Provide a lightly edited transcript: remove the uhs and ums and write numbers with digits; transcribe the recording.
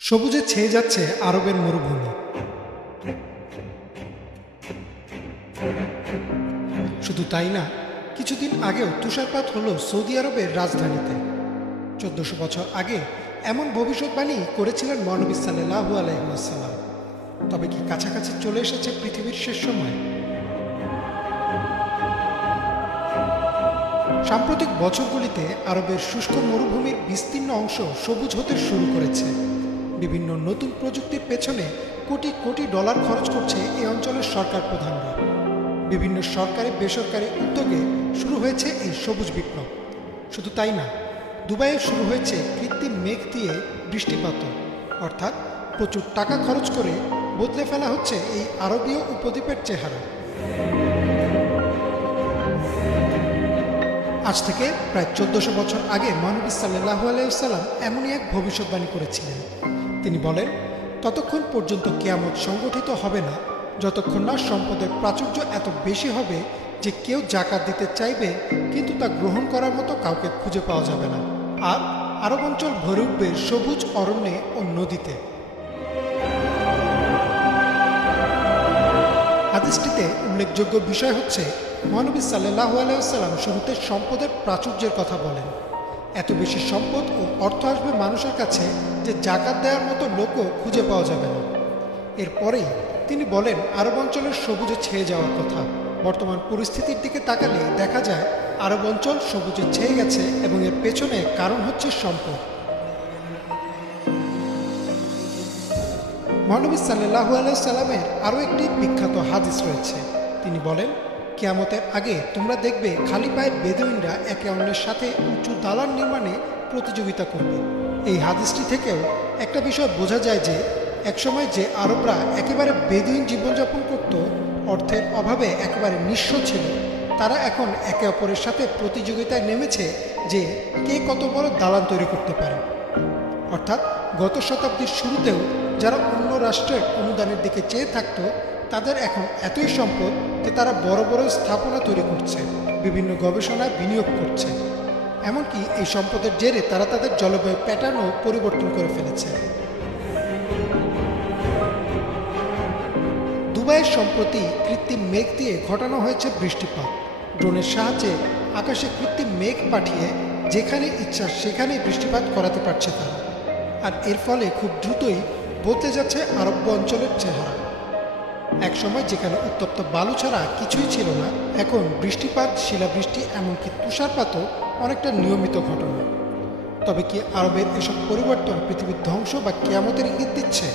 সবুজে ছেয়ে যাচ্ছে আরবের মরুভূমি। শুধু তাই না, কিছুদিন আগেও তুষারপাত হলো সৌদি আরবের রাজধানীতে। 1400 বছর আগে এমন ভবিষ্যৎবাণী করেছিলেন মহানবী সাল্লাল্লাহু আলাইহি ওয়াসাল্লাম। তবে কি কাছাকাছি চলে এসেছে পৃথিবীর শেষ সময়? সাম্প্রতিক বছরগুলিতে আরবের শুষ্ক মরুভূমির বিস্তীর্ণ অংশ সবুজ হতে শুরু করেছে। বিভিন্ন নতুন প্রযুক্তির পেছনে কোটি কোটি ডলার খরচ করছে এই অঞ্চলের সরকার প্রধানরা। বিভিন্ন সরকারি বেসরকারি উদ্যোগে শুরু হয়েছে এই সবুজ বিপ্লব। শুধু তাই না, দুবাইয়ে শুরু হয়েছে কৃত্রিম মেঘ দিয়ে বৃষ্টিপাত, অর্থাৎ প্রচুর টাকা খরচ করে বদলে ফেলা হচ্ছে এই আরবীয় উপদ্বীপের চেহারা। আজ থেকে প্রায় 1400 বছর আগে মহানবী সাল্লাল্লাহু আলাইহি ওয়াসাল্লাম এমনই এক ভবিষ্যৎবাণী করেছিলেন। তিনি বলেন, ততক্ষণ পর্যন্ত কিয়ামত সংগঠিত হবে না যতক্ষণ না সম্পদের প্রাচুর্য এত বেশি হবে যে কেউ জাকাত দিতে চাইবে কিন্তু তা গ্রহণ করার মতো কাউকে খুঁজে পাওয়া যাবে না। আর আরব অঞ্চল ভরে উঠবে সবুজ অরণ্যে ও নদীতে। হাদিসটিতে উল্লেখযোগ্য বিষয় হচ্ছে, মহানবী সাল্লাল্লাহু আলাইহি ওয়াসাল্লাম শুরুতে সম্পদের প্রাচুর্যের কথা বলেন। এত বেশি সম্পদ ও অর্থ আসবে মানুষের কাছে যে জাকাত দেওয়ার মতো লোকও খুঁজে পাওয়া যাবে না। এরপরেই তিনি বলেন আরব অঞ্চলের সবুজে ছেয়ে যাওয়ার কথা। বর্তমান পরিস্থিতির দিকে তাকালে দেখা যায় আরব অঞ্চল সবুজে ছেয়ে গেছে এবং এর পেছনে কারণ হচ্ছে সম্পদ। মহানবী সাল্লাল্লাহু আলাইহি ওয়াসাল্লামের আরও একটি বিখ্যাত হাদিস রয়েছে। তিনি বলেন, কিয়ামতের আগে তোমরা দেখবে খালি পায়ের বেদুইনরা একে অন্যের সাথে উঁচু দালান নির্মাণে প্রতিযোগিতা করবে। এই হাদিসটি থেকেও একটা বিষয় বোঝা যায় যে একসময় যে আরবরা একেবারে বেদুইন জীবনযাপন করত, অর্থের অভাবে একেবারে নিঃস্ব ছিল, তারা এখন একে অপরের সাথে প্রতিযোগিতায় নেমেছে যে কে কত বড় দালান তৈরি করতে পারে। অর্থাৎ গত শতাব্দীর শুরুতেও যারা অন্য রাষ্ট্রের অনুদানের দিকে চেয়ে থাকত, তাদের এখন এতই সম্পদ যে তারা বড় বড় স্থাপনা তৈরি করছে, বিভিন্ন গবেষণায় বিনিয়োগ করছে। এমনকি এই সম্পদের জেরে তারা তাদের জলবায়ু প্যাটার্নও পরিবর্তন করে ফেলেছে। দুবাইয়ের সম্প্রতি কৃত্রিম মেঘ দিয়ে ঘটানো হয়েছে বৃষ্টিপাত। ড্রোনের সাহায্যে আকাশে কৃত্রিম মেঘ পাঠিয়ে যেখানে ইচ্ছা সেখানেই বৃষ্টিপাত করাতে পারছে তারা। আর এর ফলে খুব দ্রুতই বদলে যাচ্ছে আরব্য অঞ্চলের চেহারা। একসময় যেখানে উত্তপ্ত বালু ছাড়া কিছুই ছিল না, এখন বৃষ্টিপাত, শিলাবৃষ্টি, এমনকি তুষারপাতও অনেকটা নিয়মিত ঘটনা। তবে কি আরবের এসব পরিবর্তন পৃথিবীর ধ্বংস বা কিয়ামতের ইঙ্গিত দিচ্ছে?